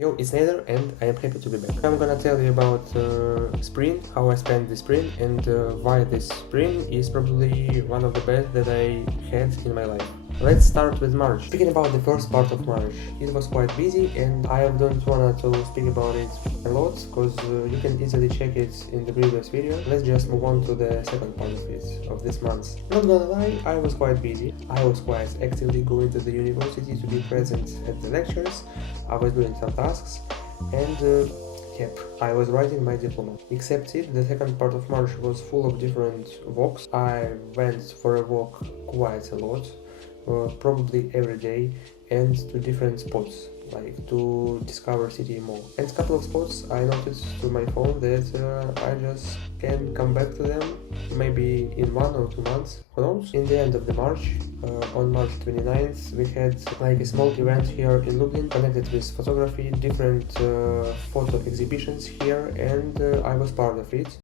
Yo, it's Nazar and I am happy to be back. I'm gonna tell you about spring, how I spent the spring, and why this spring is probably one of the best that I had in my life. Let's start with March. Speaking about the first part of March, it was quite busy and I don't wanna to speak about it a lot because you can easily check it in the previous video. Let's just move on to the second part of it, of this month. Not gonna lie, I was quite busy. I was quite actively going to the university to be present at the lectures. I was doing some tasks and yep, I was writing my diploma. Except it, the second part of March was full of different walks. I went for a walk quite a lot. Probably every day, and to different spots, like to discover city more. And a couple of spots I noticed to my phone that I just can come back to them maybe in 1 or 2 months, who knows. In the end of the March, on March 29th, we had like a small event here in Lublin connected with photography, different photo exhibitions here, and I was part of it.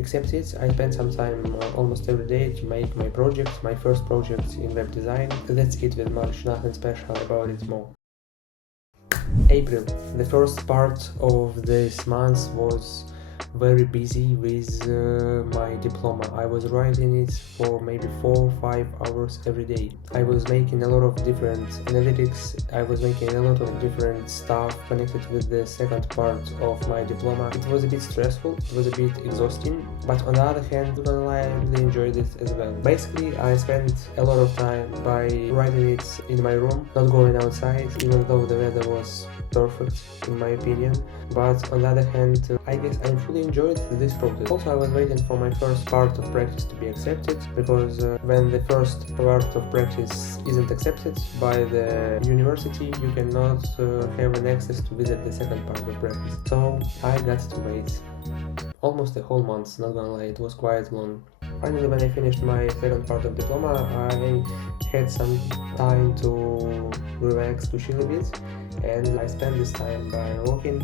Except it, I spent some time almost every day to make my project, my first project in web design. That's it with March, nothing special about it more. April. The first part of this month was very busy with my diploma. I was writing it for maybe 4 or 5 hours every day. I was making a lot of different analytics, I was making a lot of different stuff connected with the second part of my diploma. It was a bit stressful, it was a bit exhausting, but on the other hand, not gonna lie, I really enjoyed it as well. Basically, I spent a lot of time by writing it in my room, not going outside, even though the weather was perfect in my opinion. But on the other hand, I guess I fully enjoyed this process. Also, I was waiting for my first part of practice to be accepted, because when the first part of practice isn't accepted by the university, you cannot have an access to visit the second part of practice. So I got to wait almost a whole month, not gonna lie, it was quite long. Finally, when I finished my second part of diploma, I had some time to relax, to chill a bit, and I spent this time by walking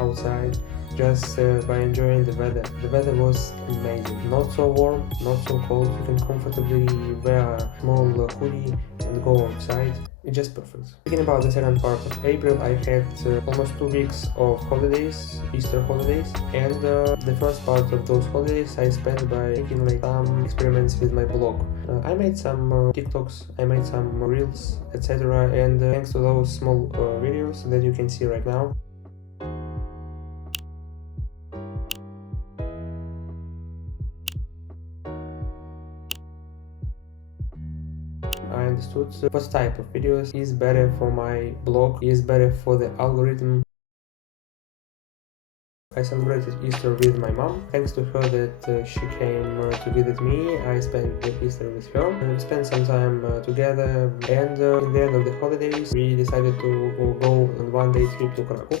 outside, just by enjoying the weather. The weather was amazing. Not so warm, not so cold. You can comfortably wear a small hoodie and go outside. It's just perfect. Speaking about the second part of April, I had almost 2 weeks of holidays, Easter holidays, and the first part of those holidays I spent by making like some experiments with my blog. I made some TikToks, I made some reels, etc. And thanks to those small videos that you can see right now, I understood what type of videos is better for my blog, is better for the algorithm. I celebrated Easter with my mom. Thanks to her that she came to visit me, I spent the Easter with her. We spent some time together, and in the end of the holidays, we decided to go on one-day trip to Krakow.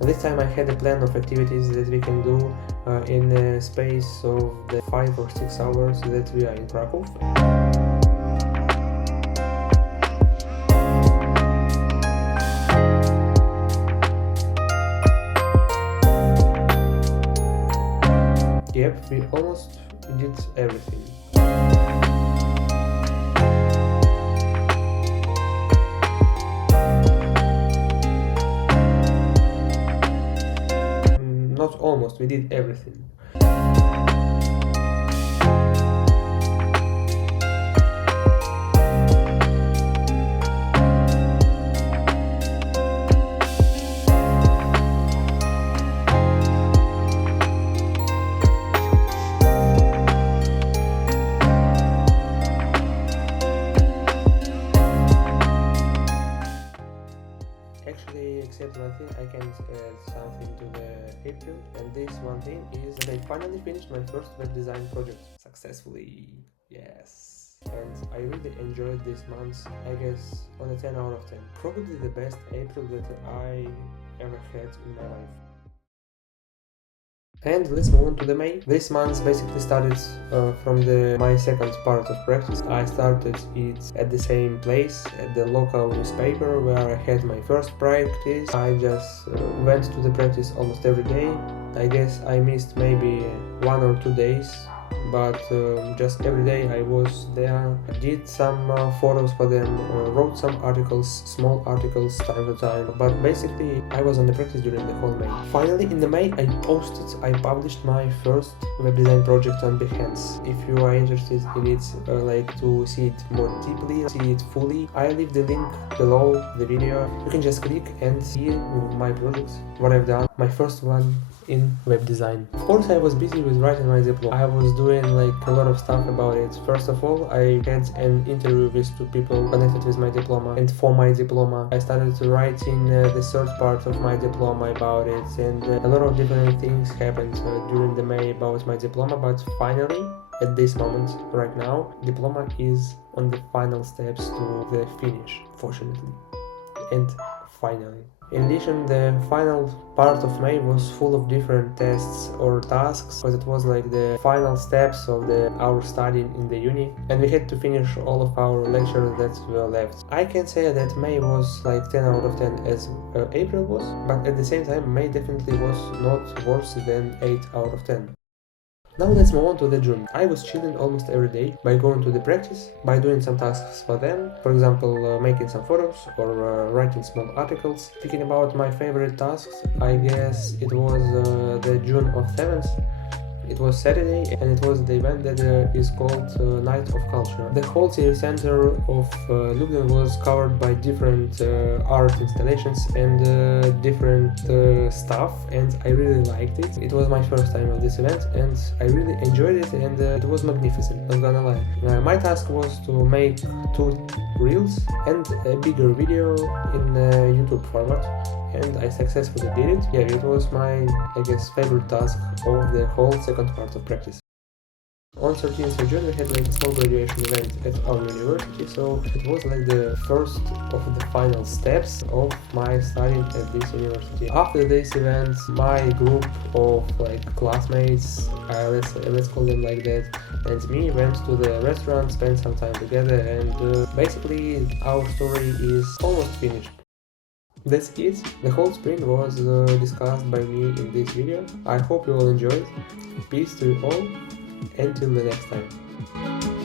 This time I had a plan of activities that we can do in a space of the 5 or 6 hours that we are in Krakow. Yep, we almost did everything. Not almost, we did everything. Actually, except one thing, I can add something to the April, and this one thing is that I finally finished my first web design project successfully. Yes. And I really enjoyed this month, I guess on a 10 out of 10. Probably the best April that I ever had in my life. And let's move on to the May. This month basically started from my second part of practice. I started it at the same place, at the local newspaper where I had my first practice. I just went to the practice almost every day. I guess I missed maybe 1 or 2 days, but just every day I was there. I did some photos for them, wrote some articles, small articles time to time, but basically I was on the practice during the whole May. Finally in the May I published my first web design project on Behance. If you are interested in it, like to see it more deeply, see it fully, I leave the link below the video. You can just click and see my project, what I've done, my first one in web design. Of course I was busy with writing my diploma. I was doing like a lot of stuff about it. First of all, I had an interview with 2 people connected with my diploma, and for my diploma I started writing the third part of my diploma about it, and a lot of different things happened during the May about my diploma, but finally at this moment right now diploma is on the final steps to the finish, fortunately. And finally, in addition, the final part of May was full of different tests or tasks, because it was like the final steps of our studying in the uni, and we had to finish all of our lectures that were left. I can say that May was like 10 out of 10 as April was, but at the same time May definitely was not worse than 8 out of 10. Now let's move on to the June. I was chilling almost every day by going to the practice, by doing some tasks for them, for example making some photos or writing small articles. Speaking about my favorite tasks, I guess it was the June of 7th. It was Saturday, and it was the event that is called Night of Culture. The whole city center of Lublin was covered by different art installations and different stuff, and I really liked it. It was my first time at this event, and I really enjoyed it, and it was magnificent, not gonna lie. My task was to make 2 reels and a bigger video in YouTube format, and I successfully did it. Yeah, it was my, I guess, favorite task of the whole second part of practice. On 13th of June we had like a small graduation event at our university, so it was like the first of the final steps of my studying at this university. After this event, my group of like classmates, let's call them like that, and me went to the restaurant, spent some time together, and basically our story is almost finished. That's it. The whole sprint was discussed by me in this video. I hope you all enjoyed. Peace to you all. Until the next time.